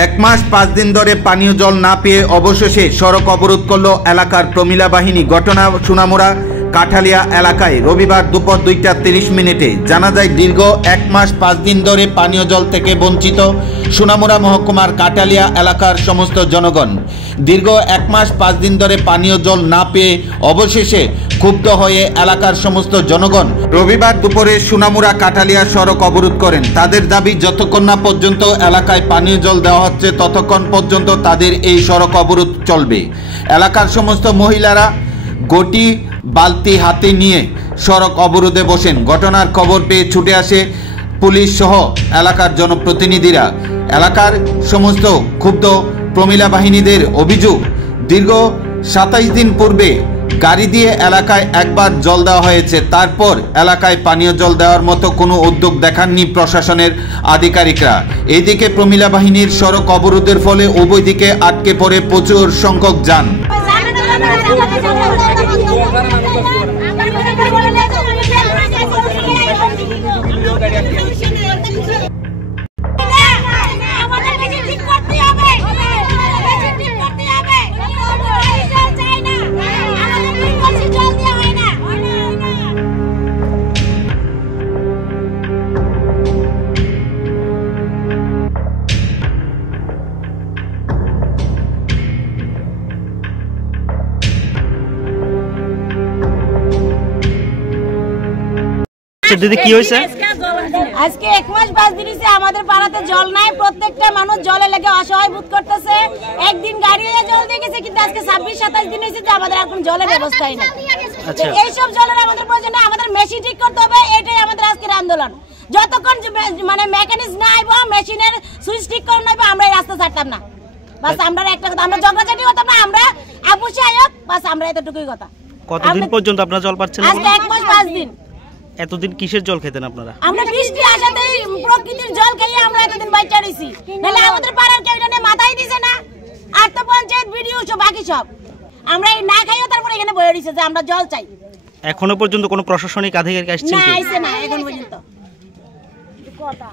এক মাস 5 দিন ধরে পানীয় জল না পেয়ে অবশেষে সড়ক অবরোধ করল এলাকার প্রমিলা বাহিনী। ঘটনা সোনামুড়া কাঠালিয়া এলাকায় রবিবার দুপুর 2:30 জানা যায় দীর্ঘ 1 মাস 5 দিন ধরে পানীয় জল থেকে বঞ্চিত সোনামুড়া মহকুমার কাঠালিয়া এলাকার সমস্ত জনগণ। দীর্ঘ 1 মাস 5 দিন ধরে পানীয় জল না পেয়ে অবশেষে ক্ষুব্ধ হয়ে এলাকার সমস্ত জনগণ রবিবার দুপুরে সোনামুড়া কাঠালিয়া সড়ক অবরোধ করেন। তাদের দাবি যতক্ষণ না পর্যন্ত এলাকায় পানীয় জল দেওয়া হচ্ছে ততক্ষণ পর্যন্ত তাদের এই সড়ক অবরোধ চলবে। এলাকার সমস্ত মহিলারা গটি বালতি হাতে নিয়ে সড়ক অবরোধে বসেন। ঘটনার খবর পেয়ে ছুটে আসে পুলিশ সহ এলাকার জনপ্রতিনিধিরা। এলাকার সমস্ত ক্ষুব্ধ প্রমিলা বাহিনীদের অভিযোগ, দীর্ঘ 27 দিন পূর্বে গাড়ি দিয়ে এলাকায় একবার জল দেওয়া হয়েছে, তারপর এলাকায় পানীয় জল দেওয়ার মতো কোনো উদ্যোগ দেখাননি প্রশাসনের আধিকারিকরা। এদিকে প্রমিলা বাহিনীর সড়ক অবরোধের ফলে উভয় দিকে আটকে পড়ে প্রচুর সংখ্যক যান। দিদি কি হয়েছে? আজকে 1 মাস 5 দিন হইছে আমাদের পাড়াতে জল নাই। প্রত্যেকটা মানুষ জলে লেগে অসহায় বোধ করতেছে। একদিন গাড়ি দিয়ে জল দিয়ে গেছে, কিন্তু আজকে 26-27 দিন হইছে যে আমাদের আর কোনো জলের ব্যবস্থাই নাই। আচ্ছা, এই সব জলের আমাদের প্রয়োজন, আমাদের মেশিন ঠিক করতে হবে। এটাই আমাদের আজকের আন্দোলন। যতক্ষণ মানে মেকানিজম না আইবো, মেশিনের সুইচ ঠিক করে নাইবো, আমরা এই রাস্তা ছাড়তাম না। বাস আমরা একটা কথা, আমরা ঝগড়াঝাটি করতাম না, আমরা আপুসে আয়ক, বাস আমরা এতটুকুই কথা। কতদিন পর্যন্ত আপনারা জল পাচ্ছেন? আজকে 1 মাস 5 দিন। এতদিন কিসের জল খেতেন আপনারা? আমরা বৃষ্টি আসাতেই প্রকৃতির জল খেয়ে আমরা এতদিন বাইচা রইছি। নাহলে আমাদের পাড়ার কেউ এটা নিয়ে মাথায় দিছে না। আর তো পঞ্চায়েত ভিডিও সব বাকি সব আমরা এই না খাইও তারপরে এখানে বয়ে রইছে যে আমরা জল চাই। এখনো পর্যন্ত কোনো প্রশাসনিক আধিকারিক আসছে না? আইছে না এখন পর্যন্ত। কথা